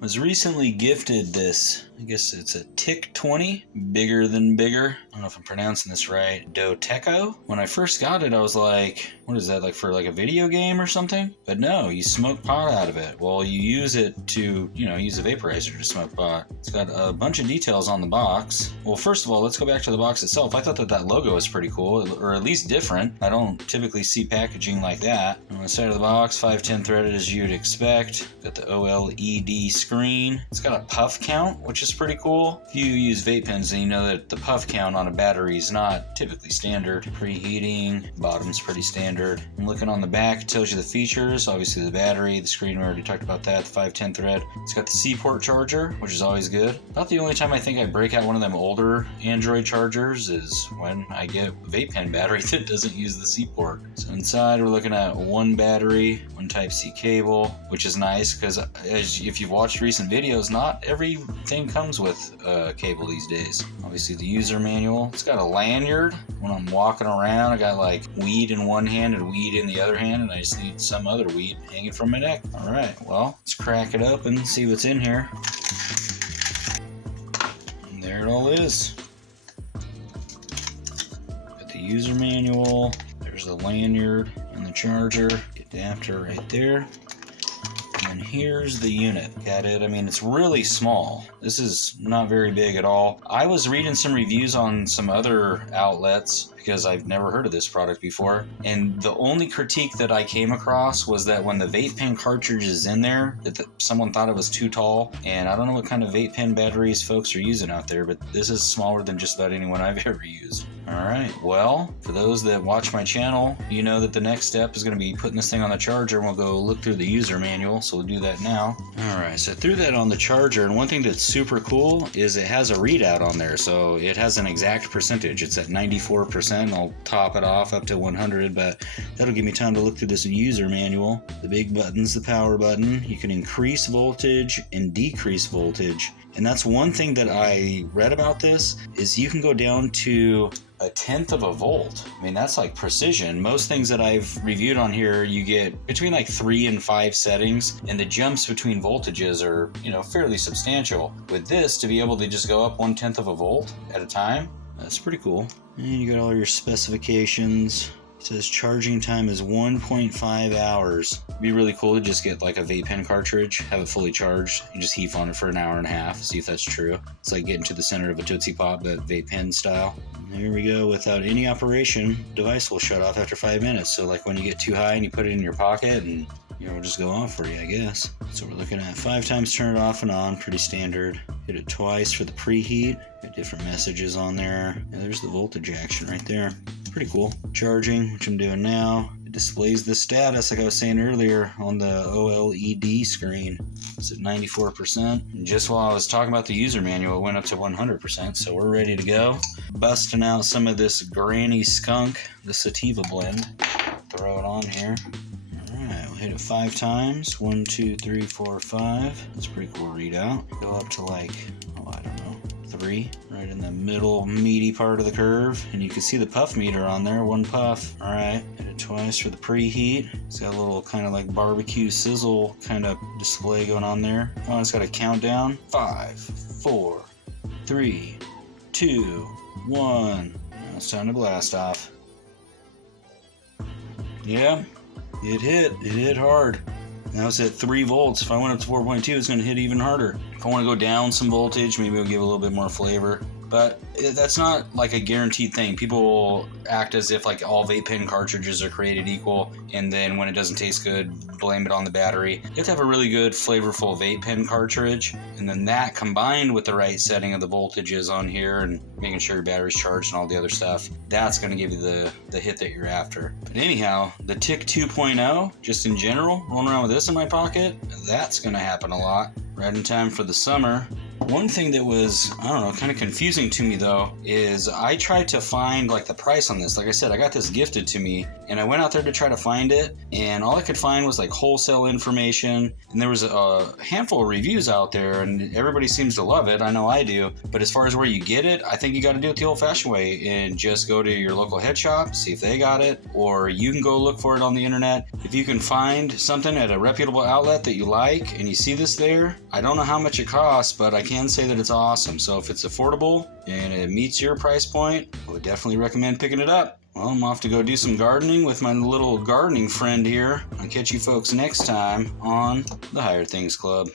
Was recently gifted this, I guess it's a TIC 20, bigger than bigger. I don't know if I'm pronouncing this right. DOTECO. When I first got it, I was like, what is that, like for like a video game or something? But no, you smoke pot out of it. Well, you use it to, use a vaporizer to smoke pot. It's got a bunch of details on the box. Well, first of all, let's go back to the box itself. I thought that logo was pretty cool, or at least different. I don't typically see packaging like that. On the side of the box, 510 threaded as you'd expect. Got the OLED screen. It's got a puff count, which is pretty cool. If you use vape pens, then you know that the puff count on a battery is not typically standard. Preheating, bottom's pretty standard. I'm looking on the back, it tells you the features. Obviously the battery, the screen, we already talked about that, the 510 thread. It's got the C-port charger, which is always good. About the only time I think I break out one of them older Android chargers is when I get a vape pen battery that doesn't use the C-port. So inside we're looking at one battery, one Type-C cable, which is nice because if you've watched recent videos, not everything comes with a cable these days. Obviously the user manual. It's got a lanyard. When I'm walking around, I got like weed in one hand and weed in the other hand, and I just need some other weed hanging from my neck. Alright, well, let's crack it open and see what's in here. And there it all is. Got the user manual. There's the lanyard and the charger. Adapter right there. And here's the unit. Got it. I mean, it's really small. This is not very big at all. I was reading some reviews on some other outlets because I've never heard of this product before. And the only critique that I came across was that when the vape pen cartridge is in there, that someone thought it was too tall. And I don't know what kind of vape pen batteries folks are using out there, but this is smaller than just about anyone I've ever used. Alright, well, for those that watch my channel, you know that the next step is going to be putting this thing on the charger, and we'll go look through the user manual, so we'll do that now. Alright, so I threw that on the charger, and one thing that's super cool is it has a readout on there, so it has an exact percentage. It's at 94%. I'll top it off up to 100, but that'll give me time to look through this user manual. The big button's the power button. You can increase voltage and decrease voltage. And that's one thing that I read about this, is you can go down to 1/10 of a volt. I mean, that's like precision. Most things that I've reviewed on here, you get between like 3 and 5 settings, and the jumps between voltages are, fairly substantial. With this, to be able to just go up 1/10 of a volt at a time, that's pretty cool. And you got all your specifications. It says charging time is 1.5 hours. It'd be really cool to just get like a vape pen cartridge, have it fully charged, and just heat on it for an hour and a half, see if that's true. It's like getting to the center of a Tootsie Pop, but vape pen style. And here we go. Without any operation, device will shut off after 5 minutes. So like when you get too high and you put it in your pocket, and it'll just go off for you, I guess. So we're looking at 5 times turn it off and on, pretty standard. Hit it twice for the preheat. Got different messages on there. And there's the voltage action right there. Pretty cool. Charging, which I'm doing now. It displays the status, like I was saying earlier, on the OLED screen. It's at 94%. And just while I was talking about the user manual, it went up to 100%, so we're ready to go. Busting out some of this Granny Skunk, the sativa blend. Throw it on here. Alright, we'll hit it 5 times. 1, 2, 3, 4, 5. That's a pretty cool readout. Go up to like, I don't know, 3, right in the middle meaty part of the curve, and you can see the puff meter on there, 1 puff. Alright, hit it twice for the preheat. It's got a little kind of like barbecue sizzle kind of display going on there. Oh, it's got a countdown. 5, 4, 3, 2, 1. Now it's time to blast off. Yeah, it hit hard. Now it's at 3 volts. If I went up to 4.2, it's going to hit even harder. If I want to go down some voltage, maybe it'll give a little bit more flavor. But that's not like a guaranteed thing. People will act as if like all vape pen cartridges are created equal, and then when it doesn't taste good, blame it on the battery. You have to have a really good flavorful vape pen cartridge, and then that combined with the right setting of the voltages on here and making sure your battery's charged and all the other stuff, that's going to give you the hit that you're after. But anyhow, the TIC 2.0, just in general, rolling around with this in my pocket, that's going to happen a lot. Right in time for the summer. One thing that was, I don't know, kind of confusing to me though, is I tried to find like the price on this. Like I said, I got this gifted to me and I went out there to try to find it, and all I could find was like wholesale information, and there was a handful of reviews out there and everybody seems to love it. I know I do, but as far as where you get it, I think you got to do it the old-fashioned way and just go to your local head shop, see if they got it, or you can go look for it on the internet. If you can find something at a reputable outlet that you like and you see this there, I don't know how much it costs, but I can say that it's awesome. So if it's affordable and it meets your price point, I would definitely recommend picking it up. Well, I'm off to go do some gardening with my little gardening friend here. I'll catch you folks next time on the Higher Things Club.